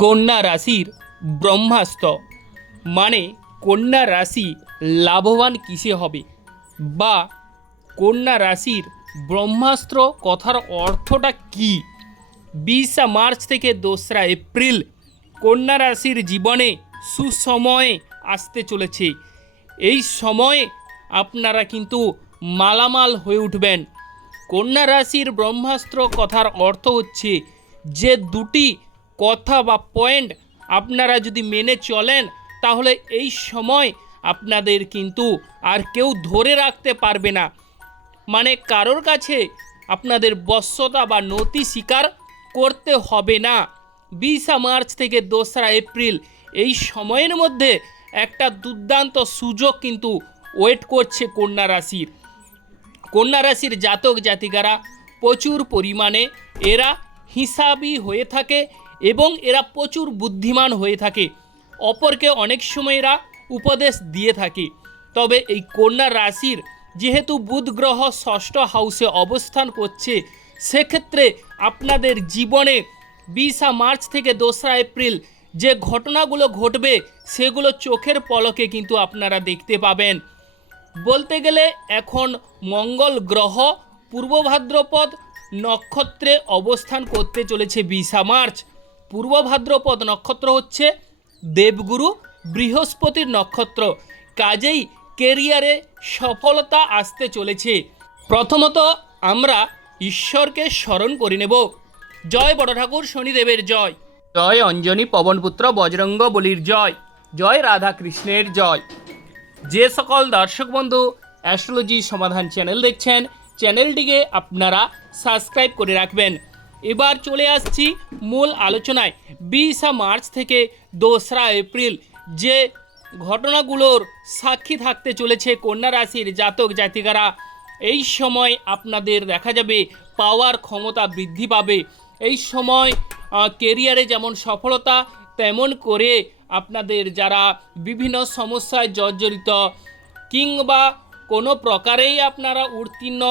কন্যা রাশির ব্রহ্মাস্ত্র মানে কন্যা রাশি লাভবান কিসে হবে বা কন্যা রাশির ব্রহ্মাস্ত্র কথার অর্থটা কি। 20 মার্চ থেকে 2রা এপ্রিল কন্যা রাশির জীবনে সুসময়ে আসতে চলেছে। এই সময়ে আপনারা কিন্তু মালামাল হয়ে উঠবেন। কন্যা রাশির ব্রহ্মাস্ত্র কথার অর্থ হচ্ছে যে দুটি কথা বা পয়েন্ট আপনারা যদি মেনে চলেন তাহলে এই সময় আপনাদের কিন্তু আর কেউ ধরে রাখতে পারবে না। মানে কারোর কাছে আপনাদের বশ্যতা বা নতি স্বীকার করতে হবে না। 20 মার্চ থেকে 2রা এপ্রিল এই সময়ের মধ্যে একটা দুর্দান্ত সুযোগ কিন্তু ওয়েট করছে কন্যা রাশির। কন্যা রাশির জাতক জাতিকারা প্রচুর পরিমাণে এরা হিসাবি হয়ে থাকে এবং এরা প্রচুর বুদ্ধিমান হয়ে থাকে, অপরকে অনেক সময় এরা উপদেশ দিয়ে থাকে। তবে এই কন্যা রাশির যেহেতু বুধ গ্রহ ষষ্ঠ হাউসে অবস্থান করছে, সেক্ষেত্রে আপনাদের জীবনে 20 মার্চ থেকে 2রা এপ্রিল যে ঘটনাগুলো ঘটবে সেগুলো চোখের পলকে কিন্তু আপনারা দেখতে পাবেন। বলতে গেলে এখন মঙ্গল গ্রহ পূর্ব ভাদ্রপদ নক্ষত্রে অবস্থান করতে চলেছে 20 মার্চ। পূর্ব ভাদ্রপদ নক্ষত্র হচ্ছে দেবগুরু বৃহস্পতির নক্ষত্র, কাজেই কেরিয়ারে সফলতা আসতে চলেছে। প্রথমত আমরা ঈশ্বরকে স্মরণ করে নেব। জয় বড় ঠাকুর শনিদেবের জয়, জয় অঞ্জনী পবনপুত্র বজরঙ্গ বলির জয়, জয় রাধা কৃষ্ণের জয়। যে সকল দর্শক বন্ধু অ্যাস্ট্রোলজি সমাধান চ্যানেল দেখছেন, চ্যানেলটিকে আপনারা সাবস্ক্রাইব করে রাখবেন। এবার চলে আসছি মূল আলোচনায়। 20 মার্চ থেকে 2রা এপ্রিল যে ঘটনাগুলোর সাক্ষী থাকতে চলেছে কন্যা রাশির জাতক জাতিকারা, এই সময় আপনাদের দেখা যাবে পাওয়ার ক্ষমতা বৃদ্ধি পাবে। এই সময় কেরিয়ারে যেমন সফলতা, তেমন করে আপনাদের যারা বিভিন্ন সমস্যায় জর্জরিত কিংবা কোনো প্রকারেই আপনারা উত্তীর্ণ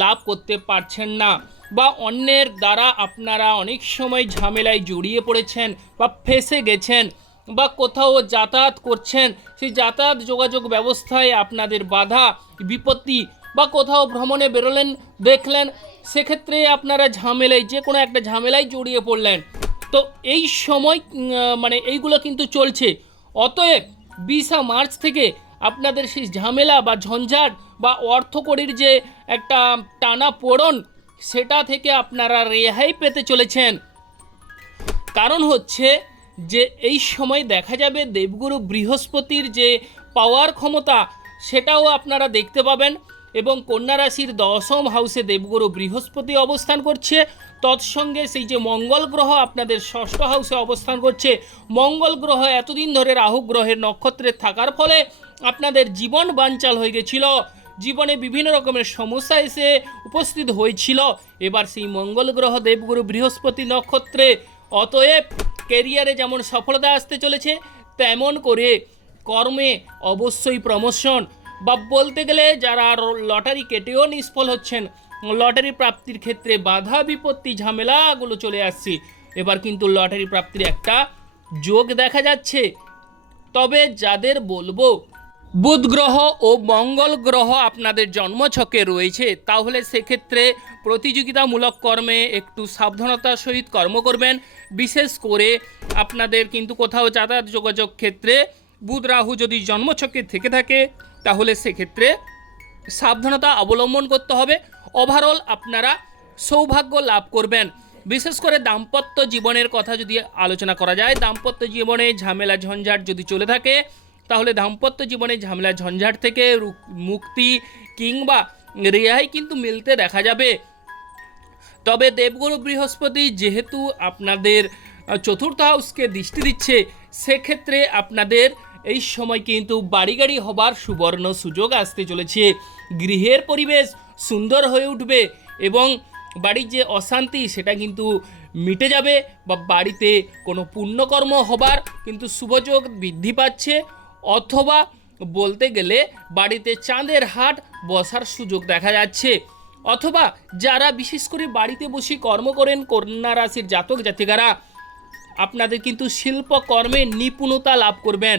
লাভ করতে পারছেন না বা অন্যের দ্বারা আপনারা অনেক সময় ঝামেলায় জড়িয়ে পড়েছেন বা ফেঁসে গেছেন বা কোথাও যাতায়াত করছেন, সেই যাতায়াত যোগাযোগ ব্যবস্থায় আপনাদের বাধা বিপত্তি বা কোথাও ভ্রমণে বেরোলেন দেখলেন, সেক্ষেত্রে আপনারা ঝামেলায় যে কোনো একটা ঝামেলায় জড়িয়ে পড়লেন। তো এই সময় মানে এইগুলো কিন্তু চলছে। অতএব 20 মার্চ থেকে আপনাদের সেই ঝামেলা বা ঝঞ্ঝাট বা অর্থকড়ির যে একটা টানা পোড়ন, সেটা থেকে আপনারা রেহাই পেতে চলেছেন। কারণ হচ্ছে যে এই সময় দেখা যাবে দেবগুরু বৃহস্পতির যে পাওয়ার ক্ষমতা সেটাও আপনারা দেখতে পাবেন এবং কন্যা রাশির 10ম হাউসে দেবগুরু বৃহস্পতি অবস্থান করছে। তৎসঙ্গে সেই যে মঙ্গল গ্রহ আপনাদের ষষ্ঠ হাউসে অবস্থান করছে। মঙ্গল গ্রহ এতদিন ধরে রাহু গ্রহের নক্ষত্রে থাকার ফলে আপনাদের জীবন বানচাল হয়ে গেছিল, জীবনে বিভিন্ন রকমের সমস্যা এসে উপস্থিত হয়েছিল। এবার সেই মঙ্গল গ্রহ দেবগুরু বৃহস্পতি নক্ষত্রে, অতএব কেরিয়ারে যেমন সফলতা আসতে চলেছে, তেমন করে কর্মে অবশ্যই প্রমোশন বা বলতে গেলে যারা লটারি কেটেও নিষ্ফল হচ্ছেন, লটারি প্রাপ্তির ক্ষেত্রে বাধা বিপত্তি ঝামেলাগুলো চলে আসছে। এবার কিন্তু লটারি প্রাপ্তির একটা যোগ দেখা যাচ্ছে। তবে যাদের বলবো বুধ গ্রহ ও মঙ্গল গ্রহ আপনাদের জন্মছকে রয়েছে, তাহলে সেক্ষেত্রে প্রতিযোগিতামূলক কর্মে একটু সাবধানতার সহিত কর্ম করবেন। বিশেষ করে আপনাদের কিন্তু কোথাও যাতায়াত যোগাযোগ ক্ষেত্রে বুধ রাহু যদি জন্মছকে থেকে থাকে তাহলে সেক্ষেত্রে সাবধানতা অবলম্বন করতে হবে। ওভারঅল আপনারা সৌভাগ্য লাভ করবেন। বিশেষ করে দাম্পত্য জীবনের কথা যদি আলোচনা করা যায়, দাম্পত্য জীবনে ঝামেলা ঝঞ্ঝাট যদি চলে থাকে তাহলে দাম্পত্য জীবনে ঝামেলা ঝঞ্ঝাট থেকে মুক্তি কিংবা রেহাই কিন্তু মিলতে দেখা যাবে। তবে দেবগুরু বৃহস্পতি যেহেতু আপনাদের চতুর্থ হাউসকে দৃষ্টি দিচ্ছে, সেক্ষেত্রে আপনাদের এই সময় কিন্তু বাড়ি গাড়ি হবার সুবর্ণ সুযোগ আসতে চলেছে। গৃহের পরিবেশ সুন্দর হয়ে উঠবে এবং বাড়ির যে অশান্তি সেটা কিন্তু মিটে যাবে বা বাড়িতে কোনো পুণ্যকর্ম হবার কিন্তু শুভযোগ বৃদ্ধি পাচ্ছে, অথবা বলতে গেলে বাড়িতে চাঁদের হাট বসার সুযোগ দেখা যাচ্ছে। অথবা যারা বিশেষ করে বাড়িতে বসে কর্ম করেন কন্যা রাশির জাতক জাতিকারা, আপনাদের কিন্তু শিল্পকর্মে নিপুণতা লাভ করবেন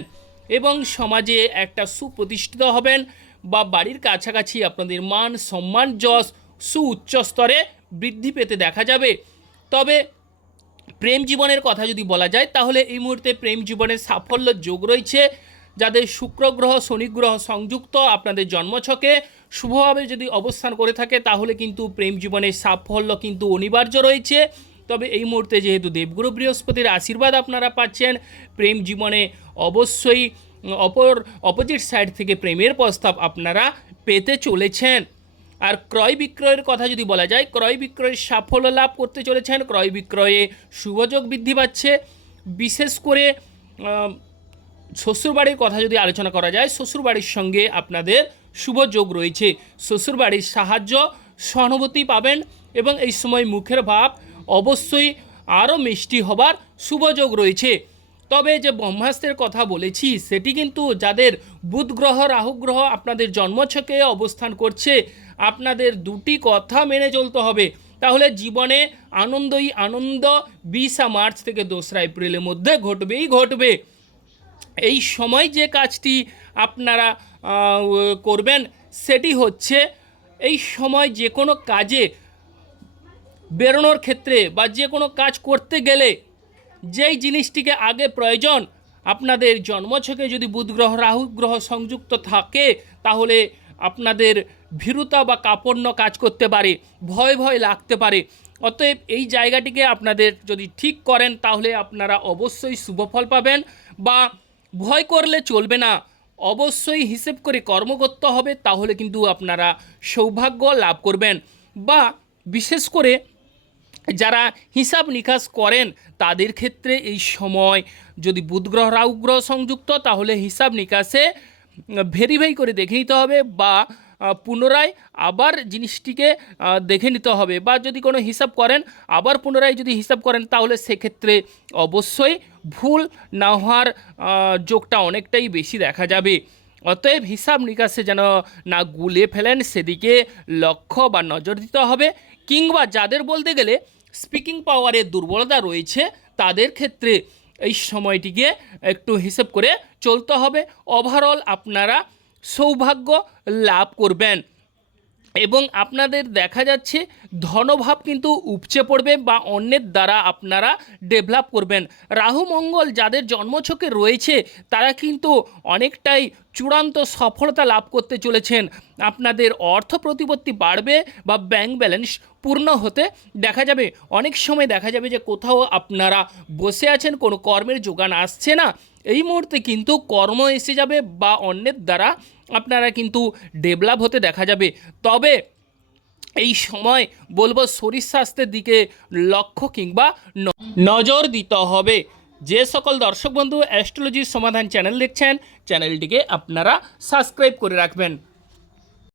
এবং সমাজে একটা সুপ্রতিষ্ঠিত হবেন বা বাড়ির কাছাকাছি আপনাদের মান সম্মান যশ সুউচ্চ স্তরে বৃদ্ধি পেতে দেখা যাবে। তবে প্রেম জীবনের কথা যদি বলা যায় তাহলে এই মুহূর্তে প্রেম জীবনের সাফল্য যোগ রয়েছে। যাদের শুক্র গ্রহ শনি গ্রহ সংযুক্ত আপনাদের জন্মছকে শুভভাবে যদি অবস্থান করে থাকে তাহলে কিন্তু প্রেম জীবনের সাফল্য কিন্তু অনিবার্য রয়েছে। তবে এই মুহূর্তে যেহেতু দেবগুরু বৃহস্পতির আশীর্বাদ আপনারা পাচ্ছেন, প্রেম জীবনে অবশ্যই অপোজিট সাইড থেকে প্রেমের প্রস্তাব আপনারা পেতে চলেছেন। আর ক্রয় বিক্রয়ের কথা যদি বলা যায়, ক্রয় বিক্রয়ের সাফল্য লাভ করতে চলেছেন। ক্রয় বিক্রয়ে শুভযোগ বৃদ্ধি পাচ্ছে। বিশেষ করে শ্বশুরবাড়ির কথা যদি আলোচনা করা যায়, শ্বশুরবাড়ির সঙ্গে আপনাদের শুভযোগ রয়েছে। শ্বশুরবাড়ির সাহায্য সহানুভূতি পাবেন এবং এই সময় মুখের ভাব অবশ্যই আরও মিষ্টি হবার শুভযোগ রয়েছে। তবে যে ব্রহ্মাস্ত্রের কথা বলেছি সেটি কিন্তু যাদের বুধ গ্রহ রাহু গ্রহ আপনাদের জন্মছকে অবস্থান করছে, আপনাদের দুটি কথা মেনে চলতে হবে, তাহলে জীবনে আনন্দই আনন্দ 20 মার্চ থেকে 2 এপ্রিলের মধ্যে ঘটবেই ঘটবে। এই সময় যে কাজটি আপনারা করবেন সেটি হচ্ছে এই সময় যে কোনো কাজে বেরোনোর ক্ষেত্রে বা যে কোনো কাজ করতে গেলে যেই জিনিসটিকে আগে প্রয়োজন, আপনাদের জন্মছকে যদি বুধ গ্রহ রাহু গ্রহ সংযুক্ত থাকে তাহলে আপনাদের ভীরুতা বা কাপড় কাজ করতে পারে, ভয় ভয় লাগতে পারে। অতএব এই জায়গাটিকে আপনাদের যদি ঠিক করেন তাহলে আপনারা অবশ্যই শুভফল পাবেন। বা ভয় করলে চলবে না, অবশ্যই হিসেব করে কর্ম করতে হবে, তাহলে কিন্তু আপনারা সৌভাগ্য লাভ করবেন। বা বিশেষ করে যারা হিসাব নিকাশ করেন তাদের ক্ষেত্রে এই সময় যদি বুধ গ্রহ রাহু গ্রহ সংযুক্ত তাহলে হিসাব নিকাশে ভেরিফাই করে দেখে নিতে হবে বা পুনরায় আবার জিনিসটিকে দেখে নিতে হবে। বা যদি কোনো হিসাব করেন আবার পুনরায় যদি হিসাব করেন তাহলে সেক্ষেত্রে অবশ্যই ভুল না হওয়ার যোগটা অনেকটাই বেশি দেখা যাবে। অতএব হিসাব নিকাশে যেন না গুলে ফেলেন সেদিকে লক্ষ্য বা নজর দিতে হবে। কিংবা যাদের বলতে গেলে স্পিকিং পাওয়ারের দুর্বলতা রয়েছে তাদের ক্ষেত্রে এই সময়টিকে একটু হিসেব করে চলতে হবে। ওভারঅল আপনারা সৌভাগ্য লাভ করবেন এবং আপনাদের দেখা যাচ্ছে ধনভাব কিন্তু উপচে পড়বে বা অন্যের দ্বারা আপনারা ডেভেলপ করবেন। রাহু মঙ্গল যাদের জন্মছকে রয়েছে তারা কিন্তু অনেকটাই চূড়ান্ত সফলতা লাভ করতে চলেছেন। আপনাদের অর্থ প্রতিপত্তি বাড়বে বা ব্যাংক ব্যালেন্স পূর্ণ হতে দেখা যাবে। অনেক সময় দেখা যাবে যে কোথাও আপনারা বসে আছেন, কোনো কর্মের যোগান আসছে না, এই মুহূর্তে কিন্তু কর্ম এসে যাবে বা অন্যের দ্বারা আপনারা কিন্তু ডেভেলপ হতে দেখা যাবে। তবে এই সময় বলবো শরীর স্বাস্থ্যের দিকে লক্ষ্য কিংবা নজর দিতে হবে। যে সকল দর্শক বন্ধু অ্যাস্ট্রোলজির সমাধান চ্যানেল দেখছেন চ্যানেলটিকে আপনারা সাবস্ক্রাইব করে রাখবেন।